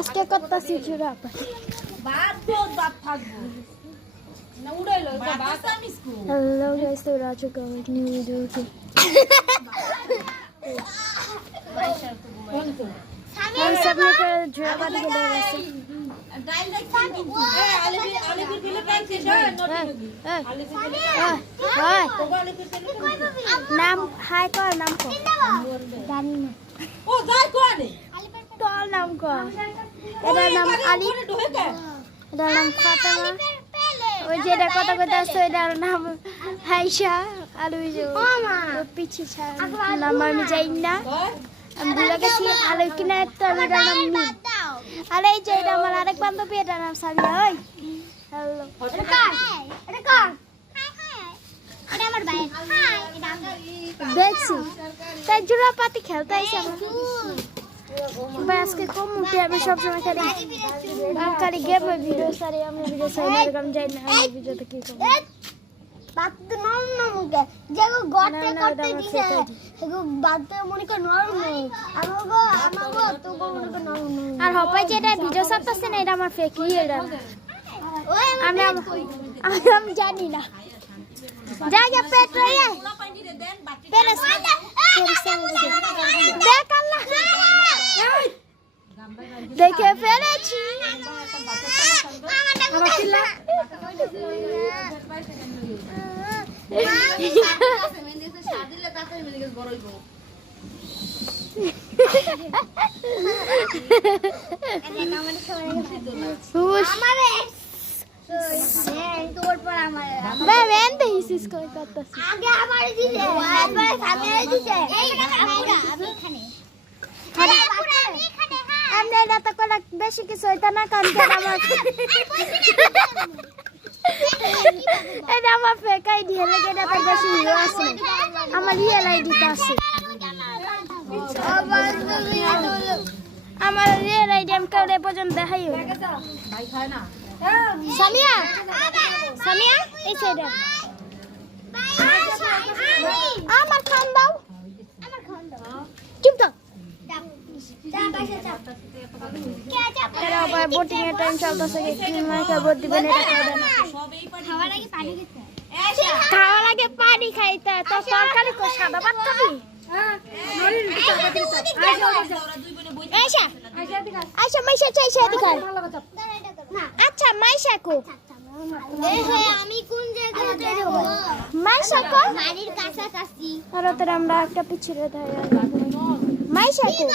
আজকে করতেছি চূড়া বাদ বহুত বাদ থাকবো না উড়াইলো বাদ আমিস কো हेलो गाइस तो राजू का एक न्यू वीडियो की हम सब ने कर जुआ बात के लिए वैसे ডাইল দেখছেন কিন্তু আলিবির ফিলে প্যাক শেষ নটি নবি আলিবির ফিলে हाय তো আলিবির ফিলে नाम हाय कर नाम को জানি না ও যাই কোনে তোর নাম কো এটার নাম আলি ঢোকে এটার নাম ফাতেমা ওই যেটা কথা কথা আছে এটার নাম হাইশা আর ওই যে পিছি নাম আমি যাই না আমি ভুলে গেছি আলো কিনা একটা এটার নাম নি আর এই যে এটা আমার আরেক বান্ধবী এটার নাম সামিয়া ওই হ্যালো এটা কার এটা আমার ভাই হাই এটা দেখছি তাই জোড়া পাতি খেলতে আইছে बस के को मुझे अभी सब समय करे हम करे गेम में वीडियो सारे हमने वीडियो सारे मेरे काम जाए ना हम वीडियो तक की बात तो नाम ना मुझे जब गोटे करते दिसे एगो बात तो मने को नरम আমাগো তো মনে को नरम আর হপাই যে এটা ভিডিও ছাড়তেছে না এটা আমার ফেক ই এটা আমি জানি না যা যা পেট রে পেরে দেখ আল্লাহ দেখে ফেলেছি আমার পিলা বেশি কিছু হইতা না কারণ এটা আমার ফেক আইডি হলে এটা তো বেশি হিরো আছে আমার রিয়েল আইডিটা আছে আমার রিয়েল আইডি আমি কাউরে পর্যন্ত দেখাই ভাই খায় না সামিয়া সামিয়া এই সাইডে আমার খান দাও চুপ থাক এরা আবার বোটিং এর টাইম চলতেছে কি মাইকা বোট দিবেন এটা খাওয়া না খাওয়া লাগে পানি খাইতে তো তরকারি কো সাদা ভাত খাবি আচ্ছা আচ্ছা মাইশা চাইছে দিখাই আচ্ছা মাইশা কো আমি কোন জায়গায় যাব মাইশা কো বাড়ির কাছাকাছি আর তোরা আমরা একটা পিছরে দাঁড়াই মাইশা কো